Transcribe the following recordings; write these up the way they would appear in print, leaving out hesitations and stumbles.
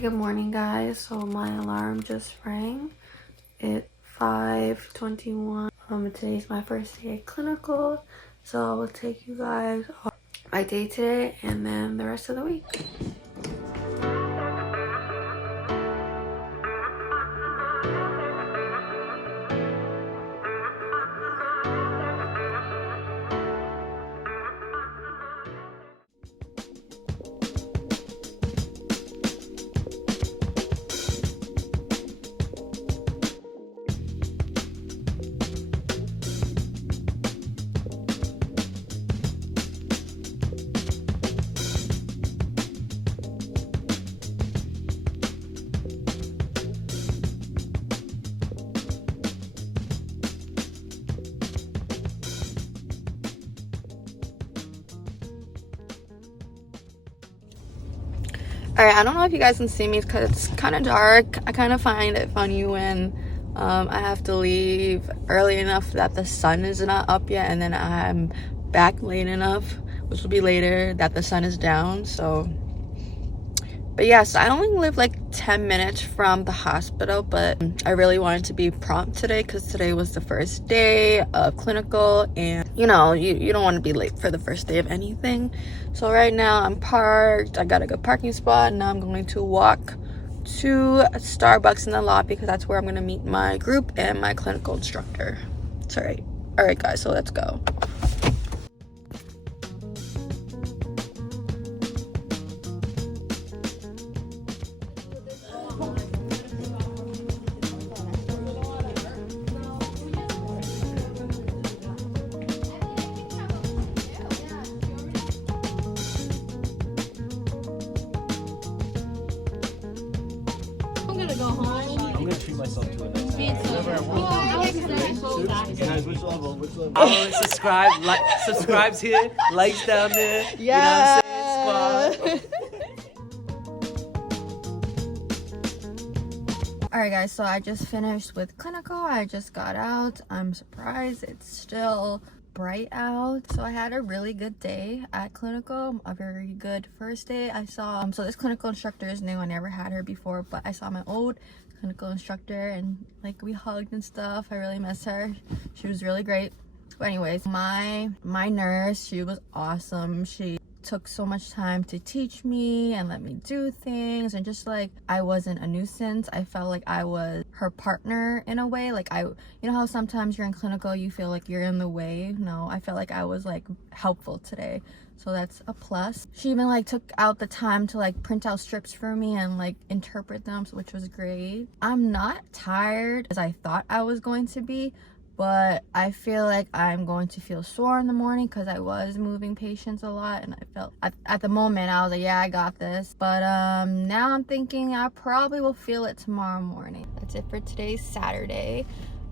good morning guys. So my alarm just rang. It's 5:21. Today's my first day at clinical, so I will take you guys on my day today and then the rest of the week. Alright, I don't know if you guys can see me because it's kind of dark. I kind of find it funny when I have to leave early enough that the sun is not up yet, and then I'm back late enough, which will be later, that the sun is down. So, but yes, I only live like 10 minutes from the hospital, but I really wanted to be prompt today because today was the first day of clinical, and you know, you don't want to be late for the first day of anything. So right now I'm parked. I got a good parking spot, and now I'm going to walk to Starbucks in the lobby because that's where I'm going to meet my group and my clinical instructor. It's all right guys, so let's go. I'm gonna treat myself to a nice guys, which level? Subscribe, subscribes here, likes down there. Yeah. You know what I'm saying? Squad. Alright guys, so I just finished with clinical. I just got out. I'm surprised it's still bright out. So I had a really good day at clinical, a very good first day. I saw so this clinical instructor is new. I never had her before, but I saw my old clinical instructor and like we hugged and stuff. I really miss her. She was really great. But anyways, my nurse, she was awesome. She took so much time to teach me and let me do things, and just like I wasn't a nuisance. I felt like I was her partner in a way. Like you know how sometimes you're in clinical, you feel like you're in the way. No, I felt like I was like helpful today, so that's a plus. She even like took out the time to like print out strips for me and like interpret them, which was great. I'm not tired as I thought I was going to be, but I feel like I'm going to feel sore in the morning because I was moving patients a lot, and I felt at the moment I was like, yeah, I got this. But now I'm thinking I probably will feel it tomorrow morning. That's it for today's Saturday.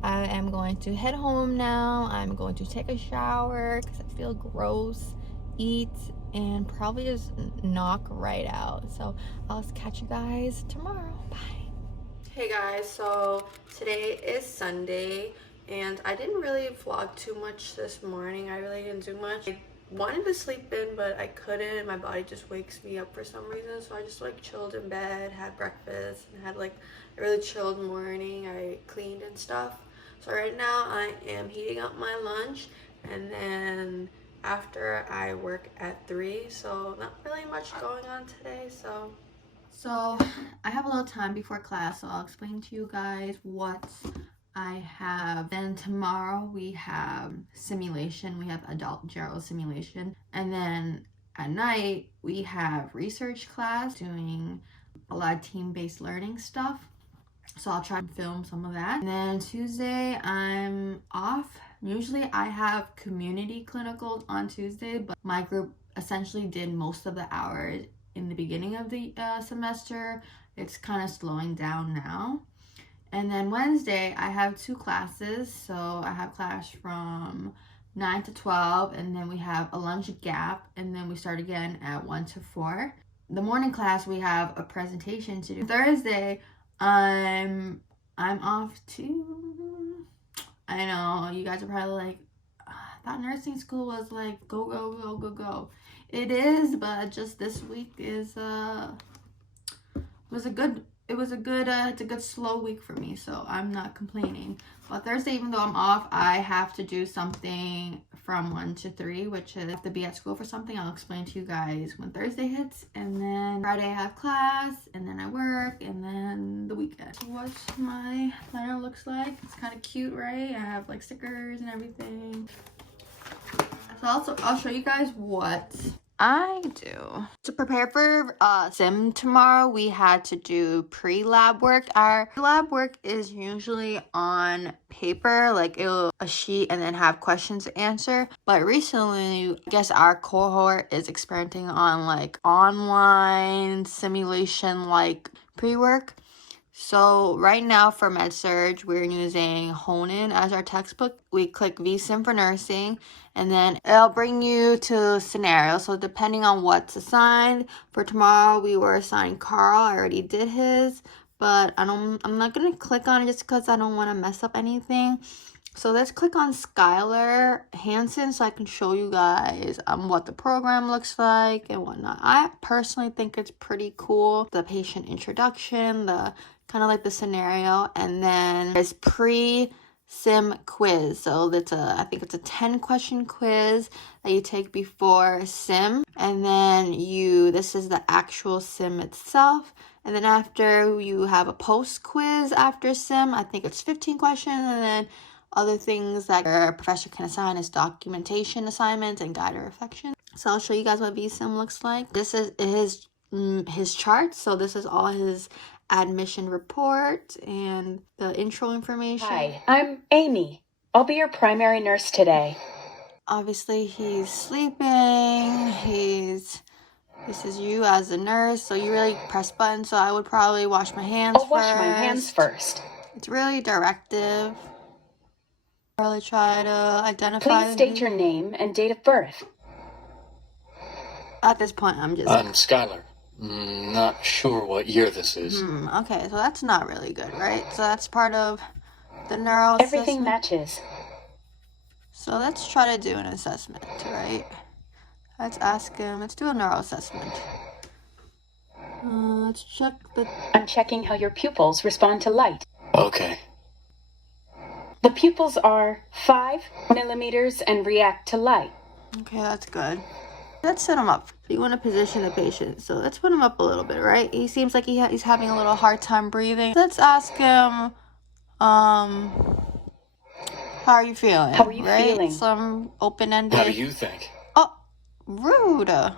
I am going to head home now. I'm going to take a shower because I feel gross, eat, and probably just knock right out. So I'll catch you guys tomorrow. Bye. Hey guys, so today is Sunday. And I didn't really vlog too much this morning. I really didn't do much. I wanted to sleep in, but I couldn't. My body just wakes me up for some reason. So I just like chilled in bed, had breakfast, and had like a really chilled morning. I cleaned and stuff. So right now I am heating up my lunch, and then after I work at 3. So not really much going on today. So I have a little time before class, so I'll explain to you guys what I have. Then tomorrow we have simulation. We have adult general simulation, and then at night we have research class, doing a lot of team-based learning stuff. So I'll try and film some of that. And then Tuesday I'm off. Usually I have community clinicals on Tuesday, but my group essentially did most of the hours in the beginning of the semester. It's kind of slowing down now. And then Wednesday, I have 2 classes. So I have class from 9 to 12, and then we have a lunch gap, and then we start again at 1 to 4. The morning class, we have a presentation to do. Thursday, I'm off too. I know, you guys are probably like, I thought nursing school was like, go, go, go, go, go. It is, but just this week is was a good it's a good slow week for me, so I'm not complaining. But Thursday, even though I'm off, I have to do something from 1 to 3, which is I have to be at school for something. I'll explain to you guys when Thursday hits. And then Friday I have class, and then I work, and then the weekend. So what my planner looks like. It's kind of cute, right? I have like stickers and everything. So I'll show you guys what I do. To prepare for sim tomorrow, we had to do pre-lab work. Our lab work is usually on paper, like a sheet, and then have questions to answer. But recently, I guess our cohort is experimenting on like online simulation like pre-work. So right now for MedSurg, we're using Honan as our textbook. We click vSim for nursing, and then it'll bring you to scenario. So depending on what's assigned, for tomorrow we were assigned Carl. I already did his, but I'm not gonna click on it just because I don't want to mess up anything. So let's click on Skylar Hansen so I can show you guys what the program looks like and whatnot. I personally think it's pretty cool. The patient introduction, the kind of like the scenario, and then there's pre-sim quiz. So I think it's a 10-question quiz that you take before sim, and then this is the actual sim itself. And then after, you have a post quiz after sim. I think it's 15 questions, and then other things that your professor can assign is documentation assignments and guide or reflection. So I'll show you guys what vSim looks like. This is his charts. So this is all his admission report and the intro information. Hi, I'm Amy. I'll be your primary nurse today. Obviously, he's sleeping. This is you as a nurse, so you really press buttons. So I would probably wash my hands first. I'll wash my hands first. It's really directive. Really try to identify. Please state your name and date of birth. At this point, I'm Skylar. Not sure what year this is. Okay, so that's not really good, right? So that's part of the neuro Everything assessment. matches. So let's try to do an assessment, right? Let's ask him. Let's do a neuro assessment. Let's check I'm checking how your pupils respond to light. Okay. The pupils are 5 millimeters and react to light. Okay, that's good. Let's set him up. You want to position the patient, so let's put him up a little bit, right? He seems like he's having a little hard time breathing. Let's ask him, how are you feeling? How are you feeling? Some open-ended. How do you think? Oh, rude. All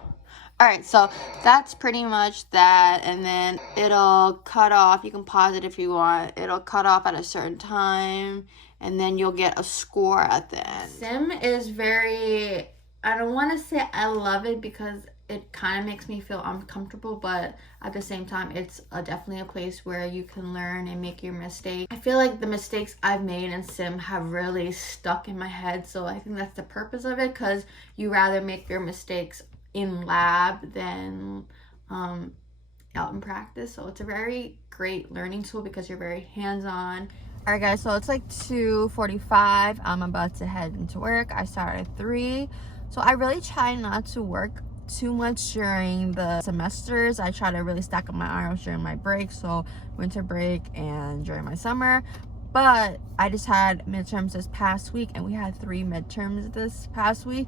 right, so that's pretty much that, and then it'll cut off. You can pause it if you want. It'll cut off at a certain time, and then you'll get a score at the end. Sim is very, I don't want to say I love it because it kind of makes me feel uncomfortable, but at the same time, it's definitely a place where you can learn and make your mistakes. I feel like the mistakes I've made in sim have really stuck in my head, so I think that's the purpose of it, because you rather make your mistakes in lab than out in practice. So it's a very great learning tool because you're very hands-on. All right, guys, so it's like 2:45. I'm about to head into work. I start at 3. So I really try not to work too much during the semesters. I try to really stack up my hours during my break, so winter break and during my summer. But I just had midterms this past week, and we had 3 midterms this past week,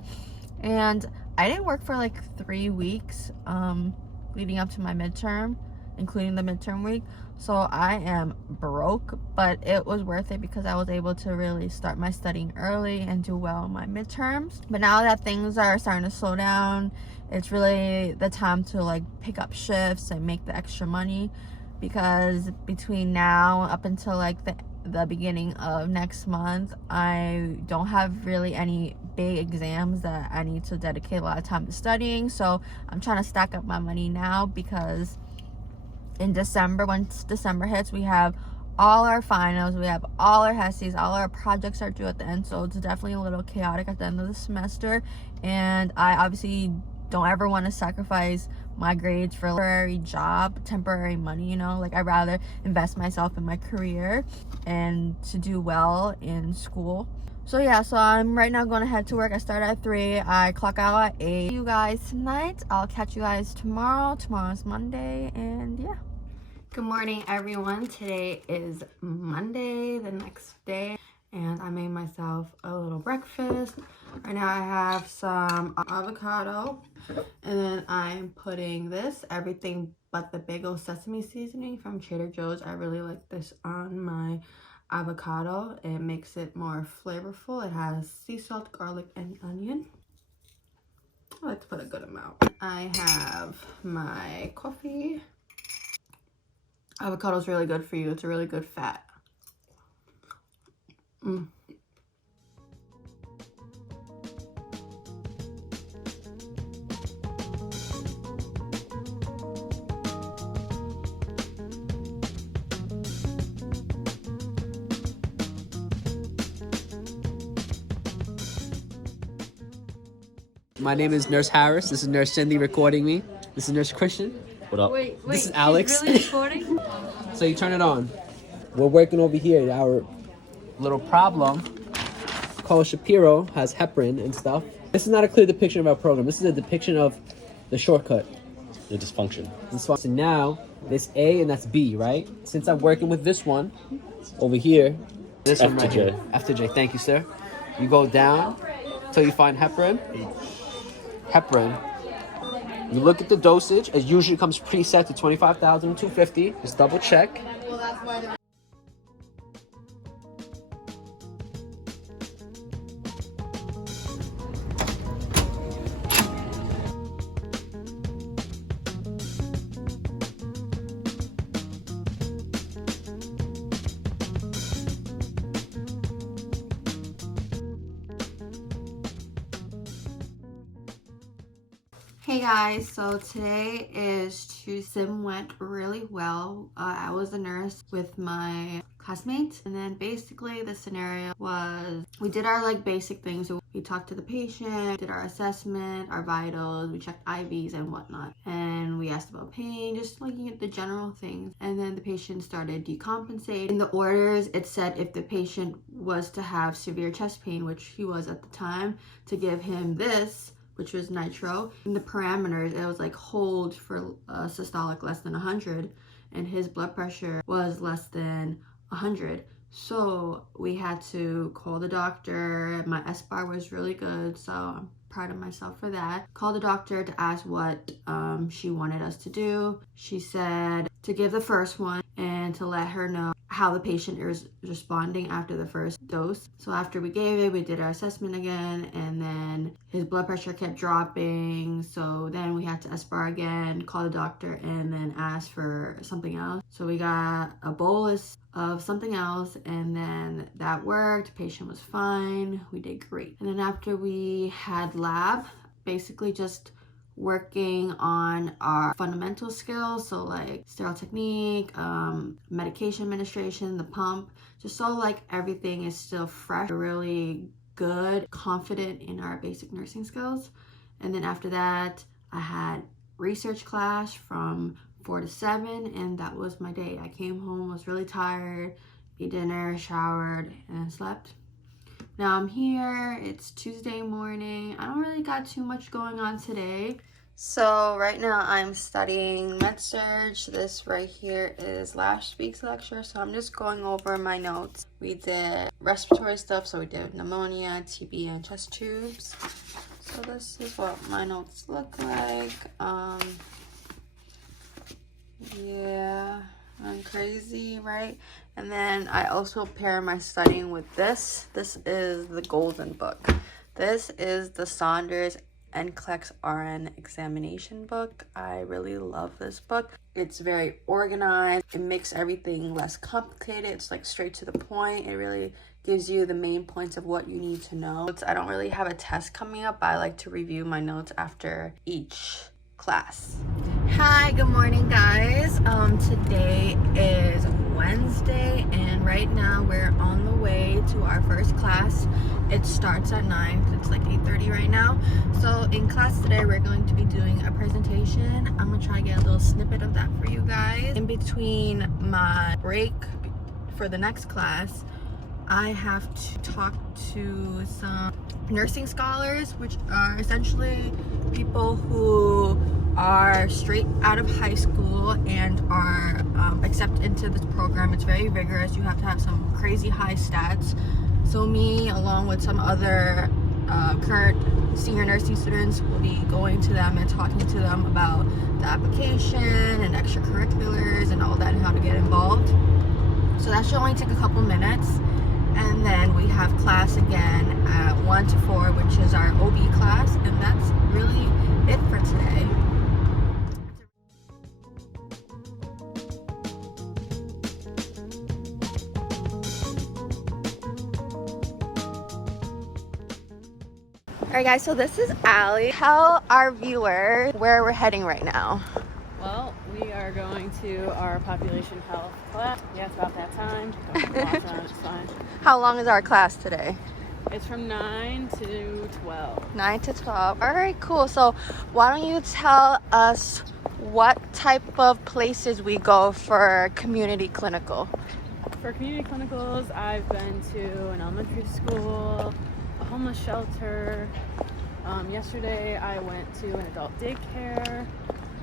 and I didn't work for like 3 weeks leading up to my midterm, including the midterm week. So I am broke, but it was worth it because I was able to really start my studying early and do well in my midterms. But now that things are starting to slow down, it's really the time to like pick up shifts and make the extra money, because between now up until like the beginning of next month, I don't have really any big exams that I need to dedicate a lot of time to studying. So I'm trying to stack up my money now, because in December, once December hits, we have all our finals, we have all our HESIs, all our projects are due at the end. So it's definitely a little chaotic at the end of the semester, and I obviously don't ever want to sacrifice my grades for a temporary job, temporary money, you know? Like, I'd rather invest myself in my career and to do well in school. So yeah, so I'm right now going to head to work. I start at 3, I clock out at 8. See you guys tonight. I'll catch you guys tomorrow. Tomorrow's Monday, and yeah. Good morning, everyone. Today is Monday, the next day, and I made myself a little breakfast. Right now I have some avocado, and then I'm putting this, everything but the big old sesame seasoning from Trader Joe's. I really like this on my avocado. It makes it more flavorful. It has sea salt, garlic, and onion. Let's put a good amount. I have my coffee. Avocado is really good for you. It's a really good fat. My name is Nurse Harris. This is Nurse Cindy recording me. This is Nurse Christian. What up? Wait, This is Alex. She's really recording? So you turn it on. We're working over here. Our little problem. Carl Shapiro has heparin and stuff. This is not a clear depiction of our program. This is a depiction of the shortcut. The dysfunction. So now, this A and that's B, right? Since I'm working with this one over here, this F one to right J. here. F to J. Thank you, sir. You go down till you find heparin. Heparin. You look at the dosage. It usually comes preset to 25,000 to 250. Just double check. Hey guys, so today is Tuesday. Sim went really well. I was a nurse with my classmates, and then basically the scenario was we did our like basic things. So we talked to the patient, did our assessment, our vitals, we checked IVs and whatnot, and we asked about pain, just looking at the general things. And then the patient started decompensating. In the orders it said if the patient was to have severe chest pain, which he was at the time, to give him this, which was nitro. In the parameters, it was like hold for systolic less than 100, and his blood pressure was less than 100. So we had to call the doctor. My S-bar was really good, so I'm proud of myself for that. Called the doctor to ask what she wanted us to do. She said to give the first one and to let her know how the patient is responding after the first dose. So after we gave it, we did our assessment again, and then his blood pressure kept dropping. So then we had to S-bar again, call the doctor, and then ask for something else. So we got a bolus of something else, and then that worked. Patient was fine. We did great. And then after we had lab, basically just working on our fundamental skills, so like sterile technique, medication administration, the pump, just so like everything is still fresh, really good, confident in our basic nursing skills. And then after that I had research class from 4 to 7, and that was my day. I came home, was really tired, ate dinner, showered, and slept. Now I'm here, it's Tuesday morning. I don't really got too much going on today. So right now I'm studying med-surg. This right here is last week's lecture, so I'm just going over my notes. We did respiratory stuff, so we did pneumonia, TB, and chest tubes. So this is what my notes look like. Yeah, I'm crazy, right? And then I also pair my studying with this. This is the golden book. This is the Saunders NCLEX RN examination book. I really love this book. It's very organized. It makes everything less complicated. It's like straight to the point. It really gives you the main points of what you need to know. I don't really have a test coming up, but I like to review my notes after each class. Hi, good morning guys. Today is Wednesday, and right now we're on the way to our first class. It starts at 9, it's like 8:30 right now. So in class today we're going to be doing a presentation. I'm gonna try to get a little snippet of that for you guys. In between my break for the next class, I have to talk to some nursing scholars, which are essentially people who are straight out of high school and are accepted into this program. It's very rigorous. You have to have some crazy high stats. So me, along with some other current senior nursing students, will be going to them and talking to them about the application and extracurriculars and all that and how to get involved. So that should only take a couple minutes. And then we have class again at 1 to 4, which is our OB class. And that's really it for today. Alright guys, so this is Allie. Tell our viewers where we're heading right now. Well, we are going to our population health class. Yeah, it's about that time. It's fine. How long is our class today? It's from 9 to 12. 9 to 12. Alright, cool. So why don't you tell us what type of places we go for community clinical? For community clinicals, I've been to an elementary school, a homeless shelter. Yesterday I went to an adult daycare,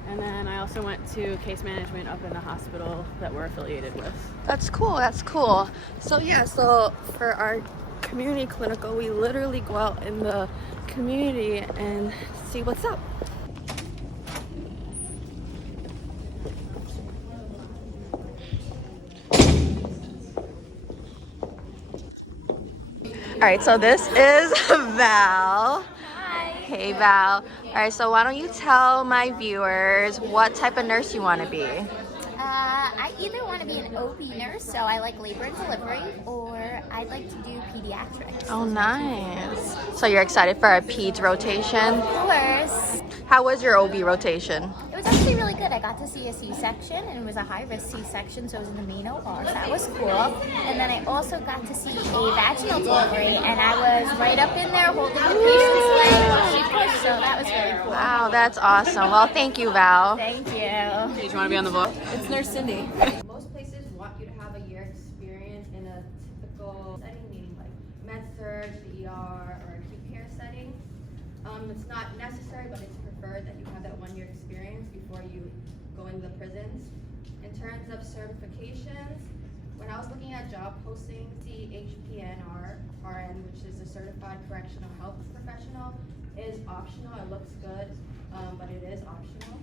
and then I also went to case management up in the hospital that we're affiliated with. That's cool, that's cool. So yeah, so for our community clinical, we literally go out in the community and see what's up. All right, so this is Val. Hi. Hey Val. All right, so why don't you tell my viewers what type of nurse you want to be? I either want to be an OB nurse, so I like labor and delivery, or I'd like to do pediatrics. Oh, nice. So you're excited for our peds rotation? Of course. How was your OB rotation? It was actually really good. I got to see a C-section, and it was a high-risk C-section, so it was in the main OR, so that was cool. And then I also got to see a vaginal delivery, and I was right up in there holding the patient's leg while she pushed, so that was really cool. Wow, that's awesome. Well, thank you, Val. Thank you. Do you want to be on the book? It's Nurse.Cindy. Most places want you to have a year experience in a typical setting, meaning like med-surg, the ER, or acute care setting. It's not necessary, but it's preferred that you have that 1 year experience before you go into the prisons. In terms of certifications, when I was looking at job postings, CHPNR-RN, which is a Certified Correctional Health Professional, is optional. It looks good, but it is optional.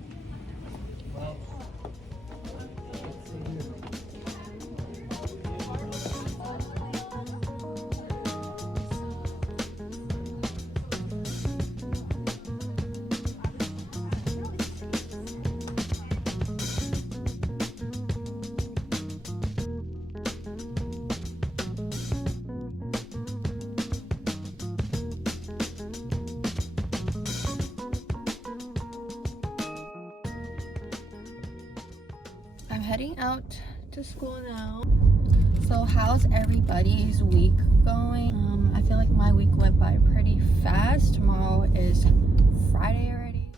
I'm heading out to school now. So how's everybody's week going? I feel like my week went by pretty fast. Tomorrow is Friday already.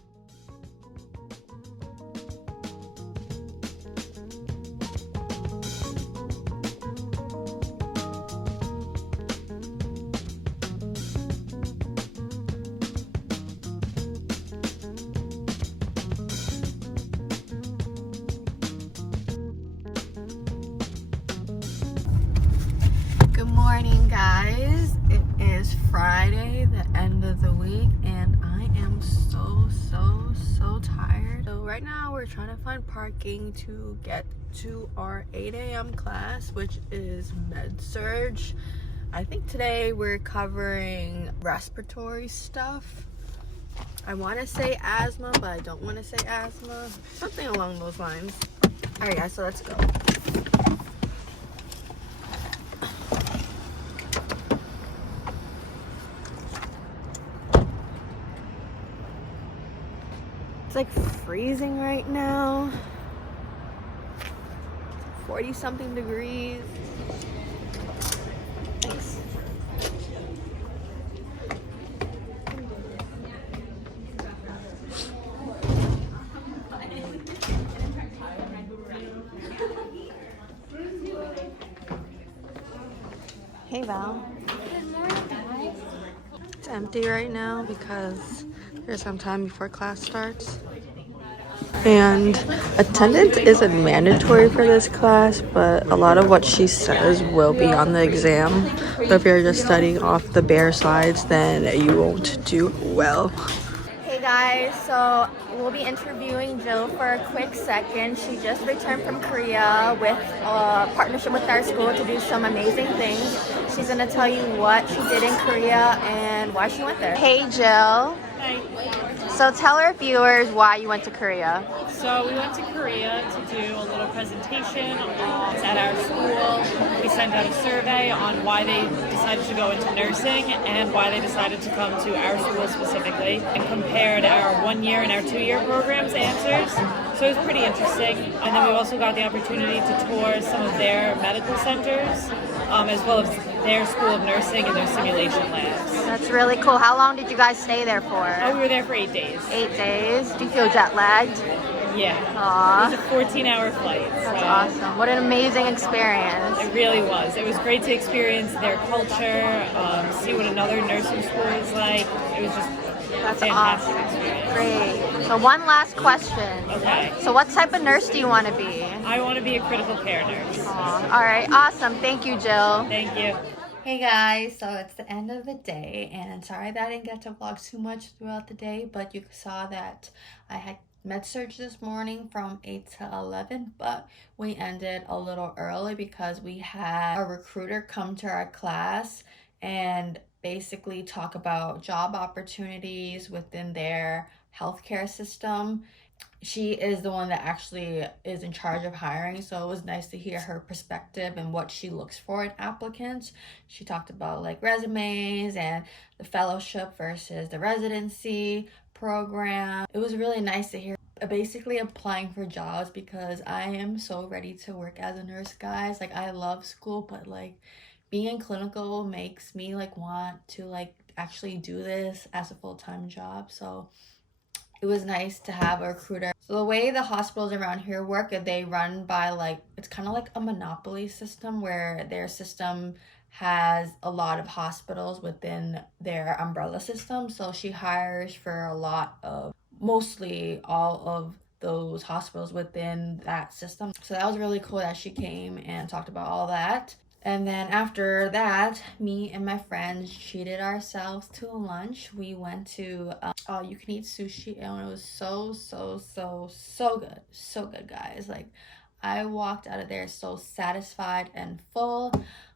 Good morning, guys. It is Friday, the end of the week, and I am so tired. So right now we're trying to find parking to get to our 8 a.m. class, which is med-surg. I think today we're covering respiratory stuff. I want to say asthma, but I don't want to say asthma. Something along those lines. All right, guys, so let's go. It's like freezing right now. 40 something degrees. Thanks. Hey Val. Good morning, guys. It's empty right now because there's some time before class starts. And attendance isn't mandatory for this class, but a lot of what she says will be on the exam. But if you're just studying off the bare slides, then you won't do well. Hey guys, so we'll be interviewing Jill for a quick second. She just returned from Korea with a partnership with our school to do some amazing things. She's going to tell you what she did in Korea and why she went there. Hey Jill. Hi. So tell our viewers why you went to Korea. So we went to Korea to do a little presentation at our school. We sent out a survey on why they decided to go into nursing and why they decided to come to our school specifically, and compared our 1 year and our 2 year programs answers. So it was pretty interesting. And then we also got the opportunity to tour some of their medical centers, as well as their school of nursing and their simulation labs. That's really cool. How long did you guys stay there for? Oh, we were there for 8 days. 8 days. Do you feel jet lagged? Yeah. Aww. It was a 14-hour flight. That's awesome. What an amazing experience. It really was. It was great to experience their culture, see what another nursing school is like. It was just a fantastic experience. Great. So one last question. Okay. So what type of nurse do you want to be? I want to be a critical care nurse. Aww. All right. Awesome. Thank you, Jill. Thank you. Hey guys, so it's the end of the day, and sorry that I didn't get to vlog too much throughout the day, but you saw that I had med surg this morning from 8 to 11, but we ended a little early because we had a recruiter come to our class and basically talk about job opportunities within their healthcare system. She is the one that actually is in charge of hiring, so it was nice to hear her perspective and what she looks for in applicants. She talked about like resumes and the fellowship versus the residency program. It was really nice to hear basically applying for jobs, because I am so ready to work as a nurse, guys. Like, I love school, but like being in clinical makes me like want to like actually do this as a full-time job. So it was nice to have a recruiter. So the way the hospitals around here work, they run by like, it's kind of like a monopoly system where their system has a lot of hospitals within their umbrella system. So she hires for a lot of, mostly all of those hospitals within that system. So that was really cool that she came and talked about all that. And then after that, me and my friends treated ourselves to lunch. We went to you can eat sushi, and it was so good. So good, guys. Like, I walked out of there so satisfied and full.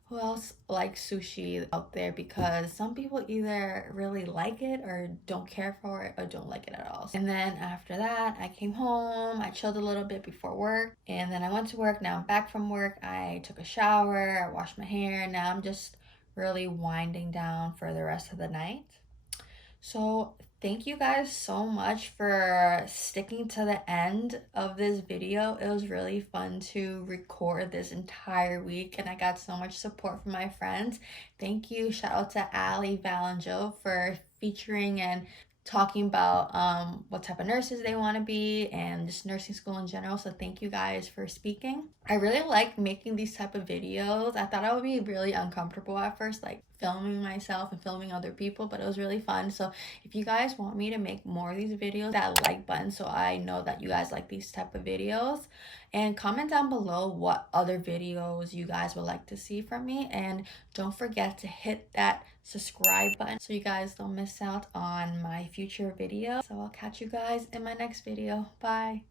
Who else likes sushi out there? Because some people either really like it or don't care for it or don't like it at all. And then after that, I came home, I chilled a little bit before work, and then I went to work. Now I'm back from work. I took a shower, I washed my hair. Now I'm just really winding down for the rest of the night. So thank you guys so much for sticking to the end of this video. It was really fun to record this entire week, and I got so much support from my friends. Thank you. Shout out to Ali, Val, and Joe for featuring and talking about what type of nurses they want to be and just nursing school in general. So thank you guys for speaking. I really like making these type of videos. I thought I would be really uncomfortable at first, like filming myself and filming other people, but it was really fun. So if you guys want me to make more of these videos, that like button so I know that you guys like these type of videos, and comment down below what other videos you guys would like to see from me. And don't forget to hit that subscribe button so you guys don't miss out on my future videos. So I'll catch you guys in my next video. Bye.